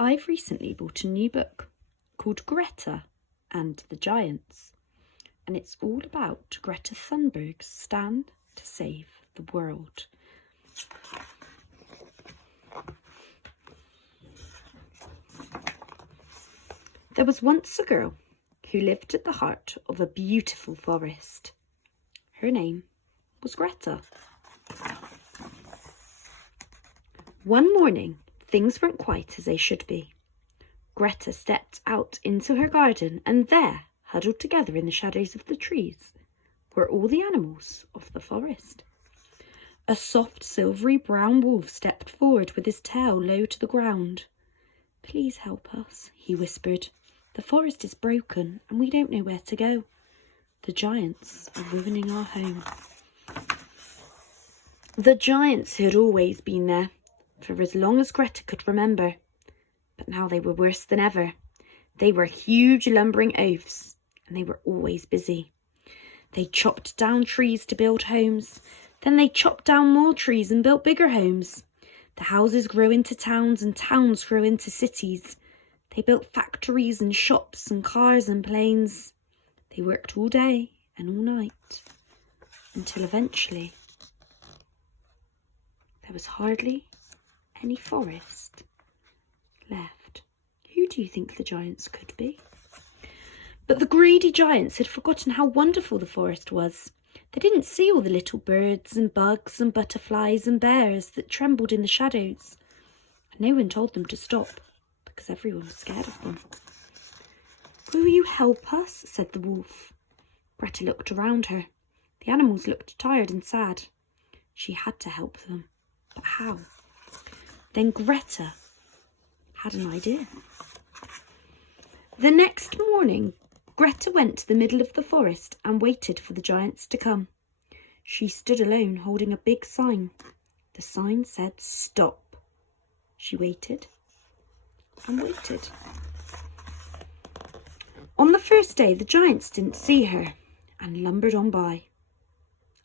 I've recently bought a new book called Greta and the Giants, and it's all about Greta Thunberg's stand to save the world. There was once a girl who lived at the heart of a beautiful forest. Her name was Greta. One morning, things weren't quite as they should be. Greta stepped out into her garden, and there, huddled together in the shadows of the trees, were all the animals of the forest. A soft, silvery brown wolf stepped forward with his tail low to the ground. "Please help us," he whispered. "The forest is broken, and we don't know where to go. The giants are ruining our home." The giants had always been there, for as long as Greta could remember. But now they were worse than ever. They were huge lumbering oafs, and they were always busy. They chopped down trees to build homes. Then they chopped down more trees and built bigger homes. The houses grew into towns, and towns grew into cities. They built factories and shops and cars and planes. They worked all day and all night, until eventually there was hardly any forest left. Who do you think the giants could be? But the greedy giants had forgotten how wonderful the forest was. They didn't see all the little birds and bugs and butterflies and bears that trembled in the shadows. And no one told them to stop, because everyone was scared of them. "Will you help us?" said the wolf. Greta looked around her. The animals looked tired and sad. She had to help them. But how? Then Greta had an idea. The next morning, Greta went to the middle of the forest and waited for the giants to come. She stood alone, holding a big sign. The sign said, "Stop." She waited and waited. On the first day, the giants didn't see her and lumbered on by.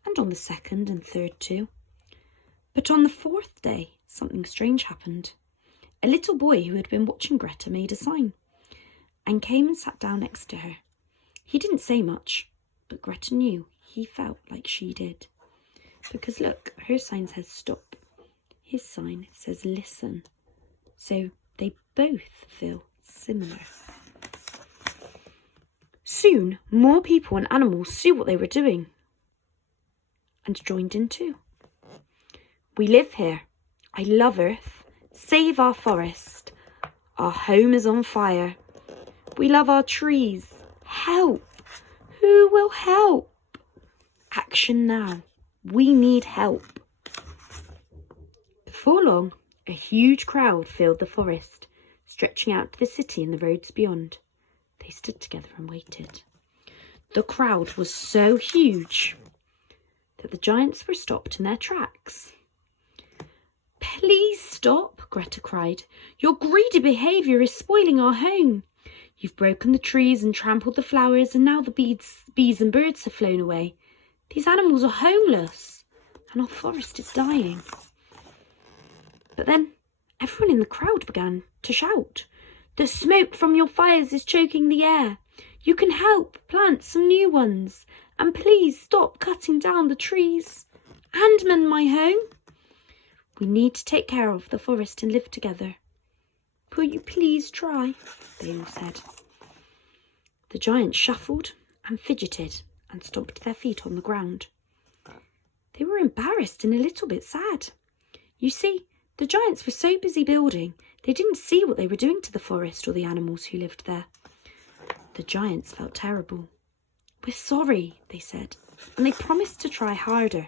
And on the second and third too. But on the fourth day, something strange happened. A little boy who had been watching Greta made a sign and came and sat down next to her. He didn't say much, but Greta knew he felt like she did. Because look, her sign says stop. His sign says listen. So they both feel similar. Soon, more people and animals saw what they were doing and joined in too. "We live here. I love Earth. Save our forest. Our home is on fire. We love our trees. Help! Who will help? Action now. We need help." Before long, a huge crowd filled the forest, stretching out to the city and the roads beyond. They stood together and waited. The crowd was so huge that the giants were stopped in their tracks. "Please stop," Greta cried. "Your greedy behaviour is spoiling our home. You've broken the trees and trampled the flowers, and now the bees and birds have flown away. These animals are homeless, and our forest is dying." But then everyone in the crowd began to shout, "The smoke from your fires is choking the air. You can help plant some new ones, and please stop cutting down the trees and mend my home. We need to take care of the forest and live together. Will you please try?" they all said. The giants shuffled and fidgeted and stomped their feet on the ground. They were embarrassed and a little bit sad. You see, the giants were so busy building, they didn't see what they were doing to the forest or the animals who lived there. The giants felt terrible. "We're sorry," they said, and they promised to try harder.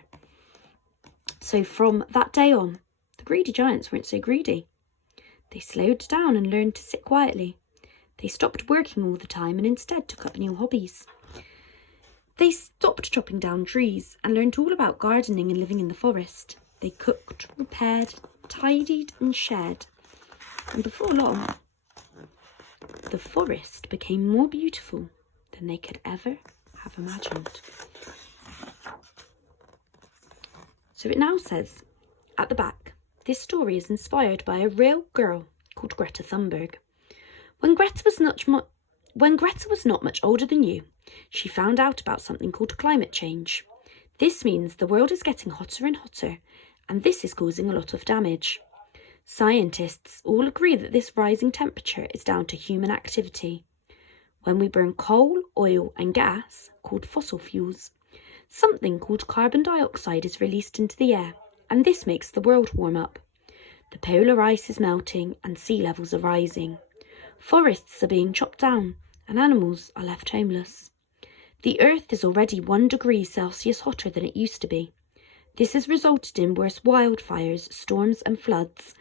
So from that day on, the greedy giants weren't so greedy. They slowed down and learned to sit quietly. They stopped working all the time and instead took up new hobbies. They stopped chopping down trees and learned all about gardening and living in the forest. They cooked, repaired, tidied and shared. And before long, the forest became more beautiful than they could ever have imagined. So it now says at the back, this story is inspired by a real girl called Greta Thunberg. When Greta was not much older than you, she found out about something called climate change. This means the world is getting hotter and hotter, and this is causing a lot of damage. Scientists all agree that this rising temperature is down to human activity. When we burn coal, oil, and gas, called fossil fuels, something called carbon dioxide is released into the air, and this makes the world warm up. The polar ice is melting and sea levels are rising. Forests are being chopped down and animals are left homeless. The Earth is already 1 degree Celsius hotter than it used to be. This has resulted in worse wildfires, storms and floods,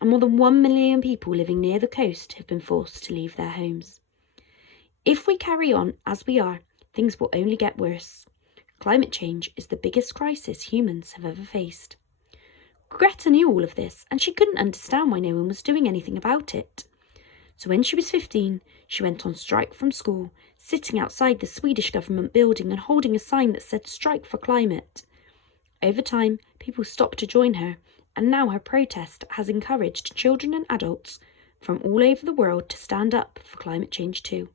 and more than 1 million people living near the coast have been forced to leave their homes. If we carry on as we are, things will only get worse. Climate change is the biggest crisis humans have ever faced. Greta knew all of this, and she couldn't understand why no one was doing anything about it. So when she was 15, she went on strike from school, sitting outside the Swedish government building and holding a sign that said "Strike for Climate." Over time, people stopped to join her, and now her protest has encouraged children and adults from all over the world to stand up for climate change too.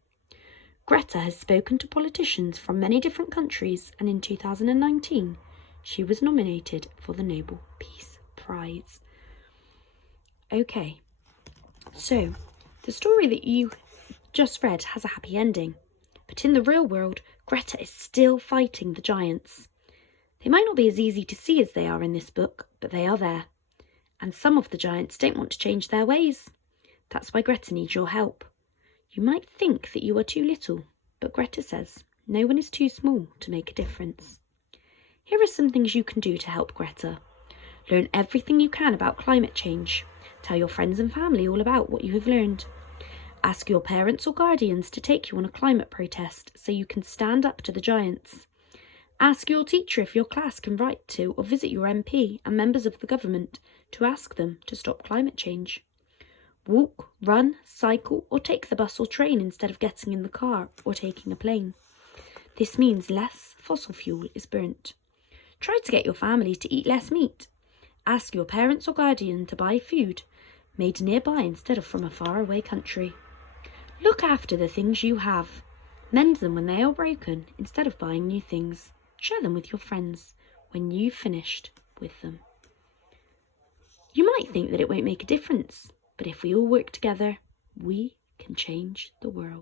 Greta has spoken to politicians from many different countries, and in 2019, she was nominated for the Nobel Peace Prize. Okay, so the story that you just read has a happy ending, but in the real world, Greta is still fighting the giants. They might not be as easy to see as they are in this book, but they are there. And some of the giants don't want to change their ways. That's why Greta needs your help. You might think that you are too little, but Greta says no one is too small to make a difference. Here are some things you can do to help Greta. Learn everything you can about climate change. Tell your friends and family all about what you have learned. Ask your parents or guardians to take you on a climate protest so you can stand up to the giants. Ask your teacher if your class can write to or visit your MP and members of the government to ask them to stop climate change. Walk, run, cycle, or take the bus or train instead of getting in the car or taking a plane. This means less fossil fuel is burnt. Try to get your family to eat less meat. Ask your parents or guardian to buy food made nearby instead of from a faraway country. Look after the things you have. Mend them when they are broken instead of buying new things. Share them with your friends when you've finished with them. You might think that it won't make a difference, but if we all work together, we can change the world.